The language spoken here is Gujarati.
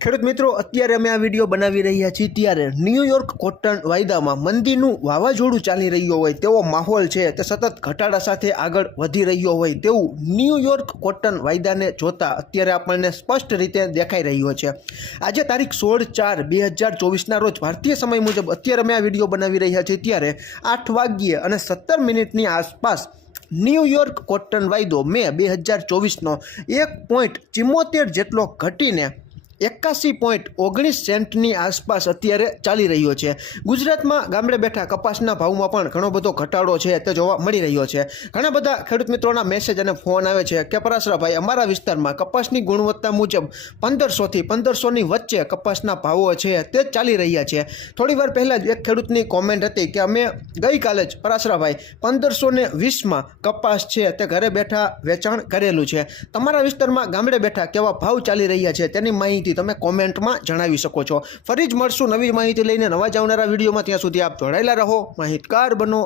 ખેડૂત મિત્રો, અત્યારે અમે આ વીડિયો બનાવી રહ્યા છીએ ત્યારે ન્યૂયોર્ક કોટન વાયદામાં મંદીનું વાવાઝોડું ચાલી રહ્યું હોય તેવો માહોલ છે તે સતત ઘટાડા સાથે આગળ વધી રહ્યો હોય તેવું ન્યૂયોર્ક કોટન વાયદાને જોતા અત્યારે આપણને સ્પષ્ટ રીતે દેખાઈ રહ્યો છે. આજે તારીખ સોળ ચાર બે હજાર ચોવીસના રોજ ભારતીય સમય મુજબ અત્યારે અમે આ વીડિયો બનાવી રહ્યા છીએ ત્યારે આઠ વાગ્યે અને સત્તર મિનિટની આસપાસ ન્યૂયોર્ક કોટન વાયદો મે બે હજાર ચોવીસનો એક પોઈન્ટ ચિમ્મોતેર જેટલો ઘટીને એકાસી પોઈન્ટ ઓગણીસ સેન્ટની આસપાસ અત્યારે ચાલી રહ્યો છે. ગુજરાતમાં ગામડે બેઠા કપાસના ભાવમાં પણ ઘણો બધો ઘટાડો છે તે જોવા મળી રહ્યો છે. ઘણા બધા ખેડૂત મિત્રોના મેસેજ અને ફોન આવે છે કે, પરાશરાભાઈ, અમારા વિસ્તારમાં કપાસની ગુણવત્તા મુજબ પંદરસોથી પંદરસોની વચ્ચે કપાસના ભાવો છે તે ચાલી રહ્યા છે. થોડી વાર પહેલાં જ એક ખેડૂતની કોમેન્ટ હતી કે, અમે ગઈકાલે જ પરાશરાભાઈ પંદરસો ને વીસમાં કપાસ છે તે ઘરે બેઠા વેચાણ કરેલું છે. તમારા વિસ્તારમાં ગામડે બેઠા કેવા ભાવ ચાલી રહ્યા છે તેની માહિતી તમે કોમેન્ટમાં જણાવી શકો છો. ફરી જ મળશું નવી માહિતી લઈને નવા જ આવનારા વિડીયોમાં. ત્યાં સુધી આપ જોડાયેલા રહો. માહિતગાર બનો